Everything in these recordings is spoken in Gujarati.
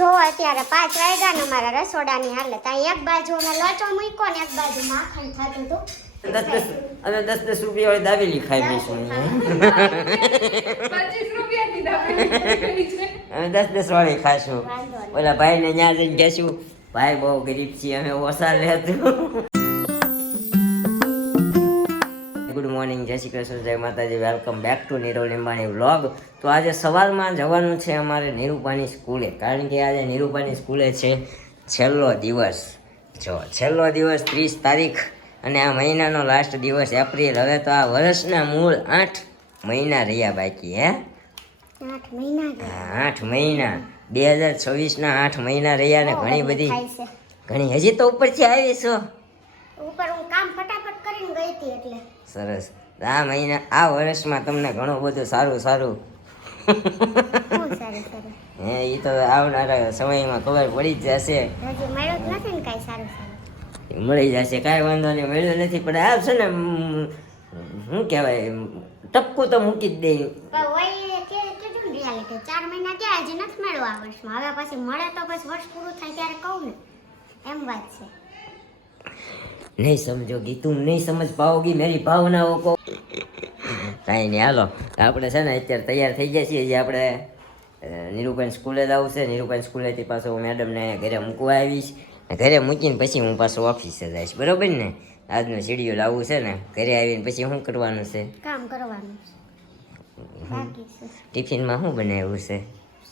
જો અત્યારે 5 વાગ્યા ને મારા રસોડાની હાલત. આ એક બાજુ અમે લોચો મૂક્યો ને એક બાજુ માખણ થતું હતું. 10 રૂપિયા વાળી દાબેલી ખાઈ લઈશું. 25 રૂપિયાની દાબેલી છે. અમે 10 વાળી ખાશું. ઓલા ભાઈને ત્યાં જઈને કહેશું ભાઈ બહુ ગરીબ છીએ અમે ઓછા લેતું. ગુડ મોર્નિંગ, જય શ્રી કૃષ્ણ, જય માતાજી, welcome back to Nirav Limbani vlog. તો આજે સવારમાં જવાનું છે અમારે નિરૂપાની સ્કૂલે, કારણ કે આજે નિરૂપાની સ્કૂલે છે છેલ્લો દિવસ. જો છેલ્લો દિવસ 30 તારીખ અને આ મહિનાનો લાસ્ટ દિવસ એપ્રિલ. હવે તો આ વર્ષના મૂળ 8 મહિના રહ્યા બાકી. હે 8 મહિના? 8 મહિના 2026ના 8 મહિના રહ્યા ને ઘણી બધી ઘણી હજી તો ઉપરથી આવી છો ઉપર હું કામ ફટાફટ કરીને ગઈ હતી એટલે સરસ. આ મહિના આ વર્ષમાં તમને ઘણું બધું સારું સારું હે એ તો આવનારા સમયમાં ખબર પડી જ જશે. હજી મળ્યું જ નથી ને કાંઈ સારું સારું. મળી જશે, કાંઈ વાંધો નહીં, મળ્યું નથી પણ આ છે ને શું કહેવાય ટપકું તો મૂકી જ દે. કીધું ને રિયાલિટી 4 મહિના ગયા હજી નથી મળ્યું આ વર્ષમાં. હવે પછી મળે તો પછી વર્ષ પૂરું થાય ત્યારે કહું ને, એમ વાત છે. નહીં સમજોગી, તું નહીં સમજ પાઓગી મેરી ભાવનાઓ કો. કાંઈ નહીં, હાલો આપણે છે ને અત્યારે તૈયાર થઈ ગયા છીએ. જે આપણે નિરૂપણ સ્કૂલે જ આવશે. નિરૂપણ સ્કૂલેથી પાછો હું મેડમને ઘરે મૂકવા આવીશ. ઘરે મૂકીને પછી હું પાછો ઓફિસે જઈશ, બરોબર ને? આજનો શેડ્યુલ લાવવું છે ને. ઘરે આવીને પછી શું કરવાનું છે? કામ કરવાનું બાકી છે. ટિફિનમાં શું બનાવ્યું છે?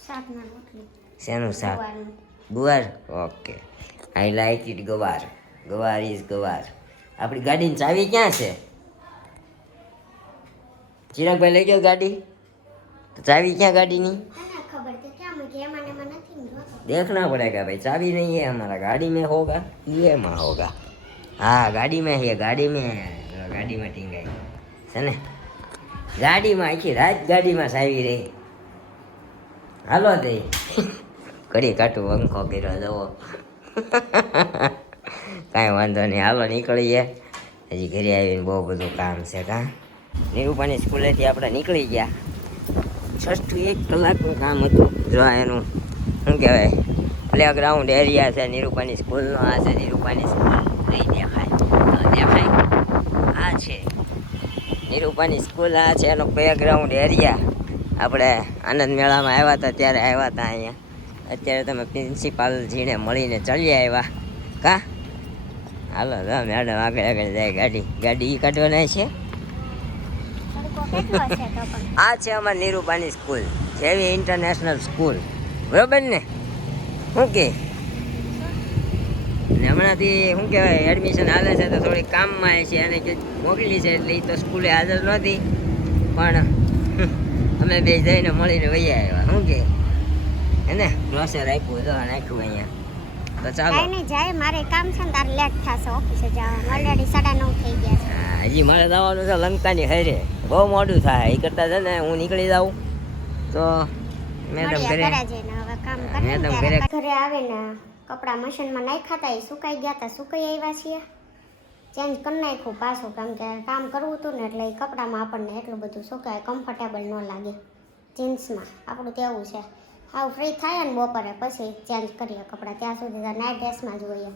શાકના રોટલી. શેનું શાક? ગુવાર. Okay, I like it. ગવાર, ગવાર ઇઝ ગવાર. આપણી ગાડીની ચાવી ક્યાં છે? ચિરાગભાઈ લઈ ગયો ગાડી? તો ચાવી ક્યાં ગાડીની? खबर तो क्या मुझे माने मन नहीं मिलो. देखना पड़ेगा भाई, चाबी नहीं है हमारा, गाड़ी में होगा, ये में होगा. हाँ गाड़ी में है, गाड़ी में ટીંગાઈ છે ને. ગાડીમાં આખી રાત ગાડીમાં સાવી રહી. હાલો તે ઘડી કાઢું પંખો કર્યો જવો. કાંઈ વાંધો નહીં, હાલો નીકળીએ. હજી ઘરે આવીને બહુ બધું કામ છે. કાં નિરૂપાની સ્કૂલેથી આપણે નીકળી ગયા. 6 થી 1 કલાકનું કામ હતું. જો એનું શું કહેવાય પ્લે ગ્રાઉન્ડ એરિયા છે નિરૂપાની સ્કૂલનો. આ છે નિરૂપાની સ્કૂલ. નહીં દેખાય? આ છે નિરૂપાની સ્કૂલ. આ છે એનો પ્લે ગ્રાઉન્ડ એરિયા. આપણે આનંદ મેળામાં આવ્યા હતા ત્યારે આવ્યા હતા અહીંયા. અત્યારે તમે પ્રિન્સિપાલજીને મળીને ચાલી આવ્યા. કા હાલો મેડમ આગળ આગળ જાય. ગાડી કાઢવાના છે. આ છે અમારી નિરૂપાની સ્કૂલ, જેવી ઇન્ટરનેશનલ સ્કૂલ, બરોબર ને? શું કે હમણાંથી શું કહેવાય એડમિશન હાલે છે તો થોડી કામમાં છે અને કે મોકલી છે એટલે એ તો સ્કૂલે હાજર નહોતી, પણ અમે બે જઈને મળીને વૈયા આવ્યા. શું કે એને ક્લોસર આપ્યું તો નાખ્યું અહીંયા. તો ચાલો કાઈ નહીં, જાય મારે કામ છે ને તારે લેટ થશે ઓફિસે જવાનું. ઓલરેડી 9:30 થઈ ગયા છે. હજી મારે જવાનું છે લંકાની હારે. બહુ મોડું થાય એ કરતાં છે ને હું નીકળી જાઉં તો મેડમ ઘરે ઘરે આવે ને કપડાં મશીનમાં નાખ્યા હતા, એ સુકાઈ ગયા હતા. સુકાઈ આવ્યા છીએ, ચેન્જ કરી નાખ્યું પાછું, કેમ કે કામ કરવું હતું ને એટલે એ કપડામાં આપણને એટલું બધું સુકાય કમ્ફર્ટેબલ ન લાગે. જીન્સમાં આપણું તો એવું છે, હાવ ફ્રી થાય ને બપોરે પછી ચેન્જ કરીએ કપડાં. ત્યાં સુધી નાઇટ ડ્રેસમાં જ હોઈએ,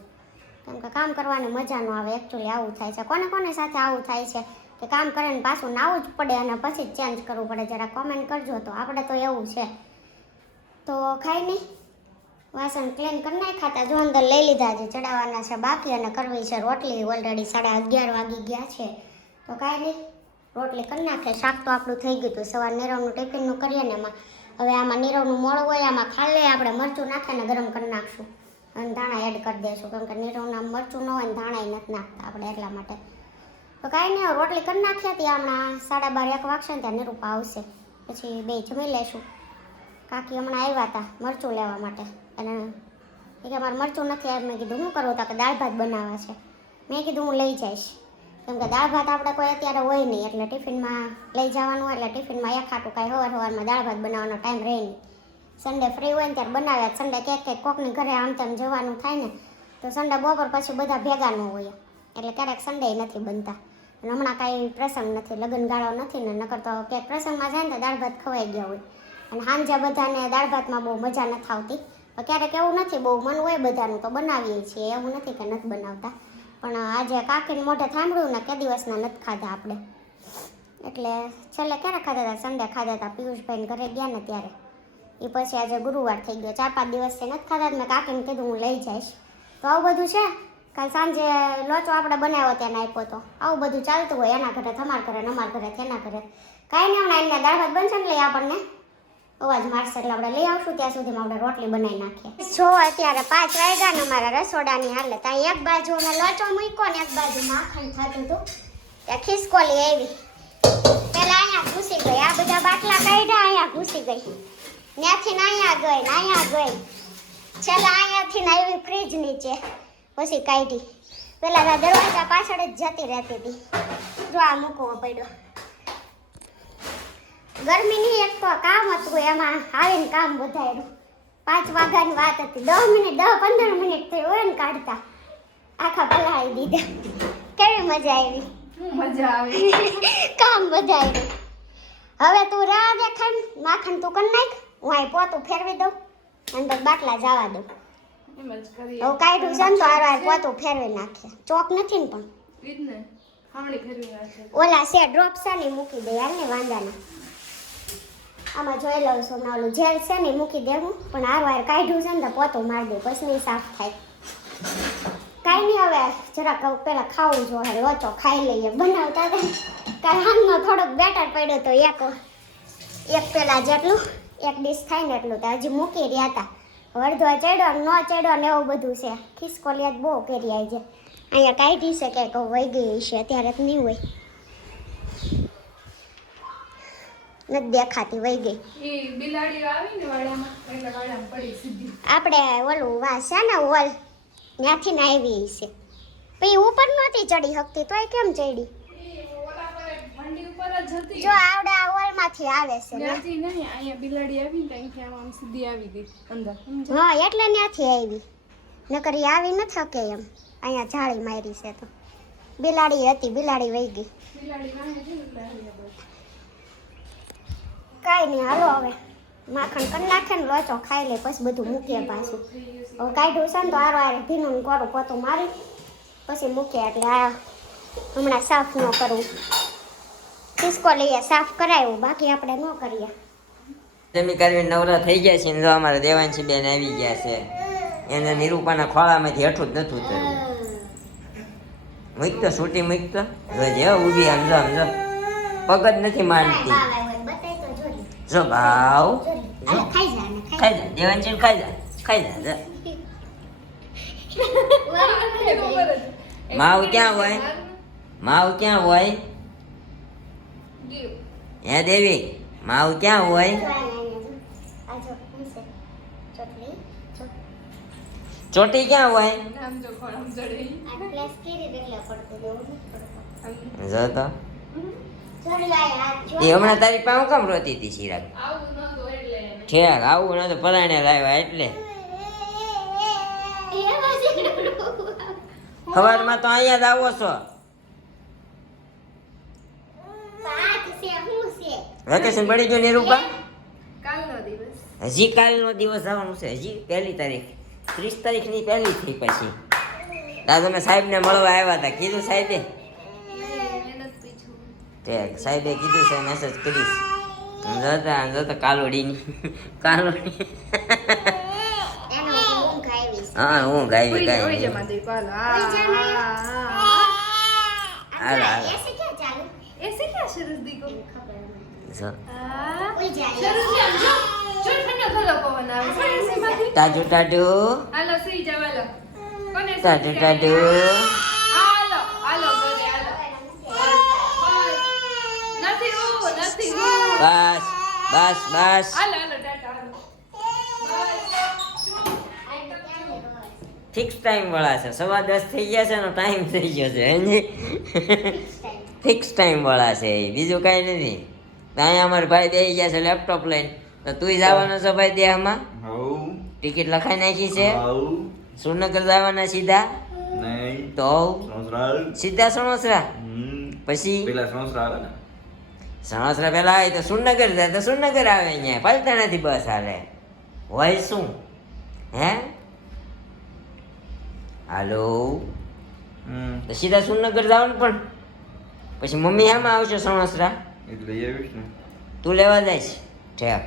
કેમ કે કામ કરવાની મજા ન આવે. એકચ્યુઅલી આવું થાય છે. કોને કોને સાથે આવું થાય છે કે કામ કરે ને પાછું નાવું જ પડે અને પછી જ ચેન્જ કરવું પડે? જરા કોમેન્ટ કરજો. તો આપણે તો એવું છે. તો ખાઈ નહીં, વાસણ ક્લીન કરી નાખ્યા હતા. જો અંદર લઈ લીધા છે, ચડાવવાના છે બાકી અને કરવી છે રોટલી. ઓલરેડી 11:30 વાગી ગયા છે. તો કાંઈ નહીં, રોટલી કરી નાખે. શાક તો આપણું થઈ ગયું હતું. સવાર નીરવનું ટિફિનનું કરીએ ને એમાં. હવે આમાં નીરવનું મોળું હોય, આમાં ખાલી આપણે મરચું નાખીને ગરમ કરી નાખશું અને ધાણા એડ કરી દઈશું, કેમ કે નીરવના મરચું ન હોય ને ધાણા નથી નાખતા આપણે, એટલા માટે. તો કાંઈ નહીં, રોટલી કરી નાખ્યા હતી. હમણાં 12:30-1 વાગશે ને ત્યાં નિરૂપા આવશે, પછી બે જમી લઈશું. કાકી હમણાં આવ્યા હતા મરચું લેવા માટે અને એ કે અમારે મરચું નથી આવ્યું. મેં કીધું શું કરવું? તો કે દાળ ભાત બનાવવા છે. મેં કીધું હું લઈ જઈશ, કેમ કે દાળ ભાત આપણે કોઈ અત્યારે હોય નહીં એટલે ટિફિનમાં લઈ જવાનું હોય. એટલે ટિફિનમાં એક ખાટું કાંઈ સવારમાં દાળ ભાત બનાવવાનો ટાઈમ રહે નહીં. સન્ડે ફ્રી હોય ને ત્યારે બનાવ્યા. સન્ડે ક્યાંક કોકની ઘરે આમ તેમ જવાનું થાય ને તો સન્ડે બપોર પછી બધા ભેગા ન હોય એટલે ક્યારેક સન્ડે નથી બનતા. અને હમણાં કાંઈ પ્રસંગ નથી, લગ્ન ગાળો નથી ને, નકર તો ક્યાંક પ્રસંગમાં જાય ને તો દાળ ભાત ખવાઈ ગયા હોય. અને સાંજે બધાને દાળ ભાતમાં બહુ મજા નથી આવતી, પણ ક્યારેક એવું નથી, બહુ મન હોય બધાનું તો બનાવીએ છીએ, એવું નથી કે નથી બનાવતા. પણ આજે કાકીને મોઢે સાંભળ્યું ને કે દિવસના નથી ખાધા આપણે, એટલે છેલ્લે ક્યારે ખાધા હતા? સન્ડે ખાધા હતા, પિયુષભાઈને ઘરે ગયા ને ત્યારે. એ પછી આજે ગુરુવાર થઈ ગયો, 4-5 દિવસથી નથી ખાધા. મેં કાકીને કીધું હું લઈ જઈશ. તો આવું બધું છે. કાલ સાંજે લોચો આપણે બનાવ્યો ત્યાં આપ્યો તો, આવું બધું ચાલતું હોય, એના ઘરે તમારા ઘરે, અમારા ઘરે તેના ઘરે. કાંઈ નહીં, હમણાં એમને દાળ ભાત બનશે ને લઈ આપણને અવાજ મારશે એટલે આપણે લઈ આવશું, ત્યાં સુધીમાં આપણે રોટલી બનાવી નાખીએ. જો અત્યારે 5 વાગ્યા ને અમારા રસોડાની હાલે. ત્યાં એક બાજુ મેં લોચો મૂક્યો ને એક બાજુ માખણ થતું હતું, ત્યાં ખિસકોલી આવી. પેલા અહીંયા ઘૂસી ગઈ, આ બધા બાટલા કાઢ્યા, અહીંયા ઘૂસી ગઈ, ત્યાંથી ને અહીંયા ગઈ ને અહીંયા ગઈ, છેલ્લા અહીંયાથી ને આવી ફ્રીજ નીચે, પછી કાઢી. પેલા દરવાજા પાછળ જ જતી રહેતી હતી. જો આ મૂકવો પડ્યો. ગરમીની એક તો કામ હતું, એમાં આવીને કામ વધાર્યું. 5 વાગ્યાની વાત હતી, 10 મિનિટ 10-15 મિનિટ થઈ હોય ને કાઢતા, આખા પલાળી દીધા. કેવી મજા આવી? મજા આવી. કામ વધાર્યું. હવે તું રાહ દેખાય, માખણ તું કરી નાખ, હું અહીં પોતું ફેરવી દઉં અને પછી બાટલા જવા દઉં. એમ જ કરીએ. હવે કાઢ્યું છે ને તો હાર પોતું ફેરવી નાખીએ. ચોક નથી ને પણ ઈ જ ને. હામણી ફેરવી નાખે. ઓલા છે ડ્રોપ છે ને મૂકી દે, હાલ ને વાંદાના. આમાં જોઈ લઉં છું ને ઓલું જેલ છે ને મૂકી દેવું, પણ હાર વાર કાઢ્યું છે ને તો પોતું મારી દઉં, પછી નહીં સાફ થાય. કાંઈ નહીં, હવે જરાક પેલા ખાવું જોઈએ, લોચો ખાઈ લઈએ. બનાવતા હતા કાલ હાથનો થોડોક બેટર પડ્યો તો એક પેલા જેટલું, એક ડીશ થાય ને એટલું તો હજી મૂકી રહ્યા હતા. અડધો ચડ્યો ન ચડ્યો ને એવું બધું છે. ખિસકોલિયાત બહુ કરી આવી છે. અહીંયા કાઢી છે કે વહી ગઈ છે, અત્યારે તો નહીં હોય, નથી દેખાતી, વહી ગઈ. ઈ બિલાડી આવી ને વાડામાં, એટલે વાડામાં પડી સીધી. આપણે ઓલું વાસ છે ને હોલ, ત્યાંથી ને આવી છે. પછી ઉપર નહોતી ચડી શકતી, તોય કેમ ચડી? ઈ ઓલા પર મંડી ઉપર જ હતી. જો આવડે આ હોલમાંથી આવે છે ને. ત્યાંથી નહીં, અહીંયા બિલાડી આવી ને ત્યાંથી આમ સીધી આવી ગઈ અંદર. સમજ્યા? હા, એટલે ત્યાંથી આવી, નકર ઈ આવી ન શકે એમ. અહીંયા જાળી મારી છે તો બિલાડી હતી, બિલાડી વહી ગઈ. બિલાડી વાંહે છે ને એટલે આવી આ બાજુ. કાંઈ નહીં, હાલો હવે માખણ કરી નાખે ને લોચો ખાઈ લે, પછી બધું મૂકીએ પાછું. હવે કાઢ્યું છે ને તો હારો હારે ભીનું ને કોરું પોતું મારી પછી મૂકીએ. એટલે આ હમણાં સાફ ન કરવું, ખિસકોલીએ સાફ કરાવ્યું, બાકી આપણે ન કરીએ. જમી કરવી નવરા થઈ ગયા છે ને જો અમારા દેવાંશી બેન આવી ગયા છે. એને નિરૂપાના ખોળામાંથી હેઠું જ નથી ઉતરવું. મૂકતો છૂટી મૂકતો જે ઊભી આમ જો પગ જ નથી માનતી. જો ભાવ ખાઈ જા ને ખાઈ જા દેવાંશી ખાઈ જા જા. માવ ક્યાં હોય? માવ ક્યાં હોય? ગયું. હે દેવી, માવ ક્યાં હોય? ચોટી ક્યાં હોય? નામ જો ખોળામ જડે. જો તો એ હમણાં તારી પાસે કેમ રોતી હતી ચિરાગ? આવું નહોતું એટલે એને. ઠેક આવું નતું, પરાણે લાવ્યા એટલે. સવારમાં તો અહીંયા જ આવો છો. વેકેશન પડી ગયું નિરૂપા? કાલનો દિવસ. હજી કાલનો દિવસ આવવાનું છે, હજી 1 તારીખ, 30 તારીખની પહેલી થઈ. પછી દાદા તમે સાહેબને મળવા આવ્યા હતા, કીધું સાહેબે? મહેનત પીછું. ઠેક સાહેબે કીધું છે, મેસેજ કરીશ. જોતા કાલોડીની હા હું ગાવી ઓય જમા દે પાલ. હાલ એસે ક્યાં શરસ દીકો? જો શરસ ક્યાં જો? જો ઠંડો થયો પવન આવે છે એસીમાંથી. ટાટુ ટાટુ હાલો સુઈ જાવ હાલો. કોને ટાટુ ટાટુ હાલો હાલો ઘરે હાલો. નથી હું નથી હું. બસ બસ બસ. હાલો હાલો ટાટા હાલો. ફિક્સ ટાઈમ વાળા છે, 10:15 થઈ ગયા છે ને ટાઈમ થઈ ગયો છે હજી. ફિક્સ ટાઈમ વાળા છે, બીજું કાંઈ નથી. તો અહીંયા અમારા ભાઈ બેસી ગયા છે લેપટોપ લઈને. તો તું જવાનો છો ભાઈ દેહમાં? ટિકિટ લખાઈ નાખી છે? સુરનગર જવાના સીધા? તો સીધા સણોસરા પછી સણોસરા પેલા આવે તો સુરનગર જાય તો સુરનગર આવે. અહીંયા પલતાણાથી બસ હાલે હોય શું? હાલો તો સીધા સુરનગર જવાનું પણ પછી મમ્મી આમાં આવશે સણસરા એટલે આવીશ ને તું લેવા જઈશ ઠેક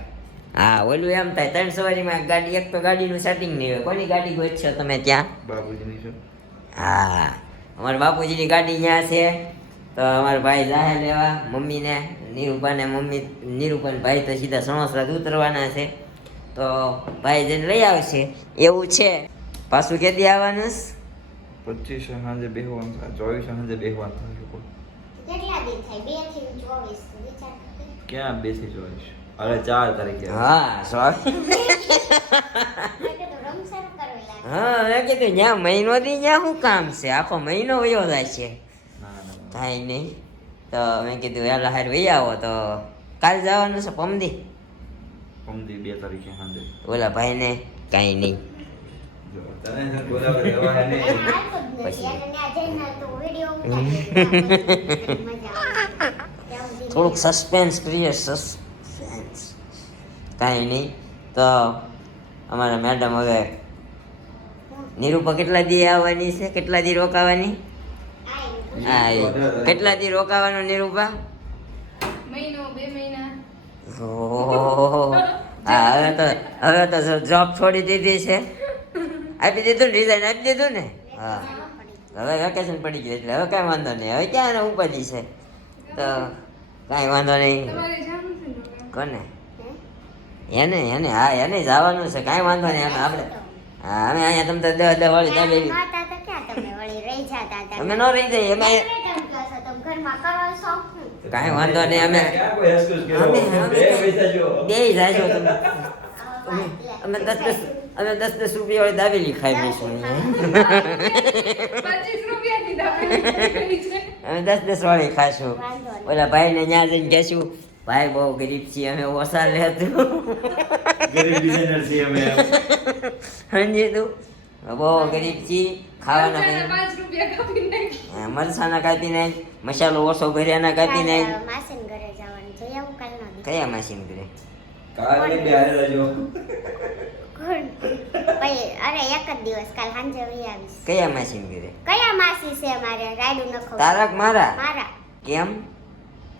હા ઓલું એમ થાય 3 સવારીમાં ગાડી એક તો ગાડીનું સેટિંગ નહીં હોય કોની ગાડી ગોતશો તમે ત્યાં બાબુજીની છે હા અમારા બાપુજીની ગાડી ત્યાં છે તો અમારા ભાઈ જાહે લેવા મમ્મીને નીરુપાને મમ્મી નીરુપાને ભાઈ તો સીધા સણસરા ઉતરવાના છે તો ભાઈ જઈને લઈ આવશે એવું છે પાછું કેદી આવવાનું છે? 25 સાંજે બેહવાનું થાય 24 સાંજે બેહવાનું થાય લોકો કેટલા દિન થાય 2 થી 24 વિચાર કર. ક્યાં 2 થી 24 અરે 4 તારીખે હા સોરી મેં કીધું રમસર કરવી લાગે. હા મેં કીધું ત્યાં મહિનો દી ત્યાં શું કામ છે આખો મહિનો વયો જાય છે ના થાય નહીં તો મેં કીધું વહેલા હાર વહી આવો તો કાલ જવાનું છે પમદી પમદી 2 તારીખે સાંજે ઓલા ભાઈને કાંઈ નહીં જો તને બોલાવે દેવા ને હાલતું જ નથી. અને ત્યાં જઈને તો વિડીયો ઉતારી મજા આવે. ત્યાં સુધી થોડુંક સસ્પેન્સ કરીએ સસ્પેન્સ કાંઈ નહીં તો અમારા મેડમ હવે નિરૂપા કેટલા દી આવવાની છે કેટલા દી રોકાવાની આય. હા કેટલા દી રોકાવાનું નિરૂપા મહિનો 2 મહિના ઓહો હા હવે તો જોબ છોડી દીધી છે આપી દીધું ને રિઝાઇન આપી દીધું ને હા હવે વેકેશન પડી ગયું એટલે હવે કાંઈ વાંધો નહીં હવે ક્યાં ઉપાધિ છે તો કાંઈ વાંધો નહીં તમારે જવાનું છે ને કોને એને હા એને જવાનું છે કાંઈ વાંધો નહીં અમે આપણે હા અમે અહીંયા તમે તો 10 વાળી દાબેલી નહોતા તો ક્યાં તમે વળી રહી જતા હતા? અમે ન રહી જઈએ અમે તમે કહો છો, તમે ઘરમાં કરો છો શું? કાંઈ વાંધો નહીં અમે ક્યાં કોઈ excuse કર્યો? અમે- બે પૈસા જો બે જાજો તમે આવા એટલે. અમે 10 રૂપિયા વાળી દાબેલી ખાઈ લઈશું અહીંયા. 25 રૂપિયાની દાબેલી છે અમે 10 વાળી ખાશું વાંધો નહીં. ઓલા ભાઈને ત્યાં જઈને કહેશું ભાઈ બહુ ગરીબ છીએ અમે ઓછા લેતું ગરીબ ડિઝાઇનર છીએ અમે સમજી તું બહુ ગરીબ છીએ ખાવાના પંચાના કંઈ 5 રૂપિયા કાપી નાખી હા, મરસાના કાપી નાખ મસાલો ઓછો ભર્યાના કાપી નાખ કાલ માસીને ઘરે જવાનું છે. એવું કાલ નો દી. કયા માસીન કરે કાલે બે હારે રહેજો ભાઈ, અરે એક જ દિવસ કાલ સાંજે વહી આવીશ. કયા માસીન કરે કયા માસી છે મારે રાયડું નખો? તારક મારા મારા કેમ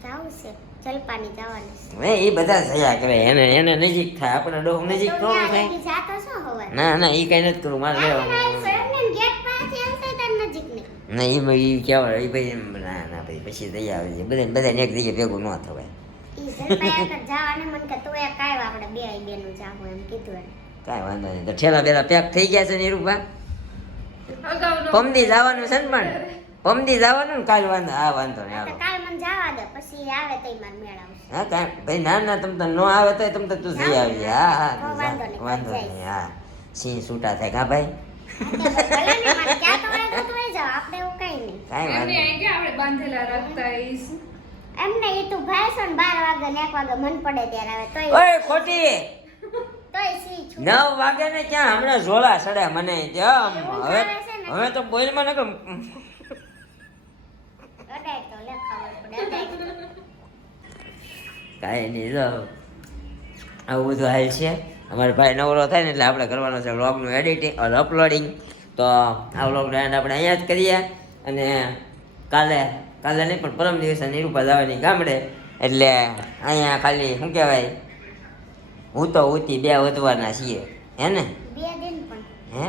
જાવું છે જલપાની જવાનું છે. હવે એ બધા થયા કરે એને નજીક થાય આપણે ડોક નજીક તો થોડું ત્યાં થાય લગી જાતો છો હવાર? ના એ કઈ નથી કરવું મારે ના, લેવાનું ના, એમને ગેટ પાસેથી એમ થાય તાર નજીક ને. ના એ કેવાય એ ભાઈ ના ભાઈ પછી દઈ આવે છે બધાને એક જગ્યાએ ભેગું ન થવાય ઈ જલપાઈ આગળ જવાને મને કે તું એક આવ્યો આપણે બે બેનું જાવું એમ કીધું એને. કાંઈ વાંધો નહીં તો ઠેલા બેલા પેક થઈ ગયા છે નિરૂપા અગાઉનો પમદી જવાનું છે ને પણ પમદી જવાનું ને કાલ વાંધો હા વાંધો નહીં તો હાલો કાલ મને જવા દે પછી આવે તઈ માર મેળ આવશે. હા કાંઈ ભાઈ ના તમ તો ન આવે તો તમ તો તું જઈ આવજે હા તો વાંધો નહીં, વાંધો જઈશ. નહીં હા સિંહ છૂટા થાય કા ભાઈ ભલે ને મને ક્યાં તો હોય તો તોય જાવ આપણે એવું કઈ નહીં. કાંઈ વાંધો એમને અહીં ક્યાં આપણે બાંધેલા રાખતા હઈશ એમને ઈ તું ભાઈ છો ને 12 વાગે ને 1 વાગે મન પડે ત્યારે આવે તોય ઓય ખોટી તોય સી છું. 9 વાગે ને ક્યાં હમણાં ઝોલા સડ્યા મને ત્યાં હવે તો બોલમાં નકર અડાય તો લે ખબર પડે અડાય. કાંઈ નહીં જો આવું બધું હાલ છે અમારે ભાઈ નવરો થાય ને એટલે આપણે કરવાનો છે વ્લોગનું એડિટિંગ અને અપલોડિંગ તો આ વ્લોગનો એન્ડ આપણે અહીંયા જ કરીએ અને કાલે નહીં પણ પરમ દિવસે નિરૂપા જવાની ગામડે એટલે અહીંયા ખાલી શું કહેવાય હું તો ઉતી બે વધવાના છીએ હે ને બે દિન પણ હે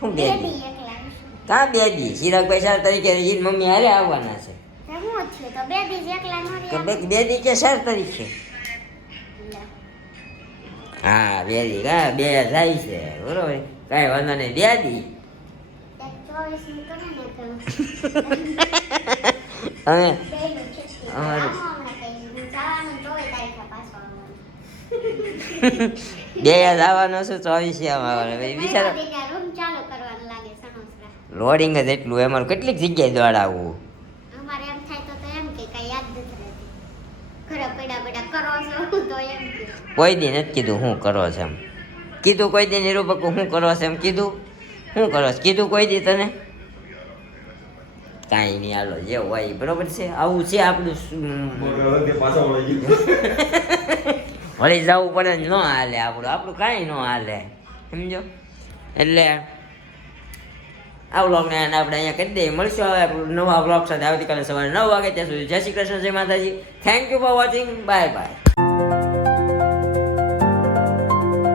શું બે બે દી દી એકલા આવીશું. કાં બે દી ચિરાગભાઈ સાર તરીકે ઈ મમ્મી હારે આવવાના છે તે હું થયું તો બે દી એકલા નો કે રહ્યા. બે દી કે સાર તરીકે લે. હા બે દી હા બે જાય છે બરોબર કાંઈ વાંધો નહીં બે દી એક 24 નું કરે ને તો અમે બેયનું છે. અમારું- આમાં હમણાં કઈ હું જવાનું 24 તારીખે પાછો આવવાનું. બે આવવાનો છું 24 આવવાનો બિચારો મહિના રૂમ ચાલુ કરવાનું લાગે સણોસરા. લોડિંગ જ એટલું અમારું કેટલીક જગ્યાએ દોડાવવું અમારે એમ થાય તો એમ કે કઈ યાદ નથી રહેતી. ઘરે પડ્યા કરો છો તો એમ કે કોઈ દી નથી કીધું શું કરો છો એમ કીધું કોઈ દી નિરૂપક શું કરો છો એમ કીધું શું કરો છો કીધું કોઈ દી તને કાંઈ નહીં હાલો જે હોય ઈ બરોબર છે આવું છે આપણું પાછા વળી ગયું વળી જવું પડે ને ન હાલે આપણું કાંઈ ન હાલે સમજો એટલે આ વ્લોગને આપણે અહીંયા કરી દઈએ. મળશું હવે નવા વ્લોગ સાથે આવતીકાલે સવારે 9 વાગે. ત્યાં સુધી જય શ્રી કૃષ્ણ, જય માતાજી. Thank you for watching. Bye bye.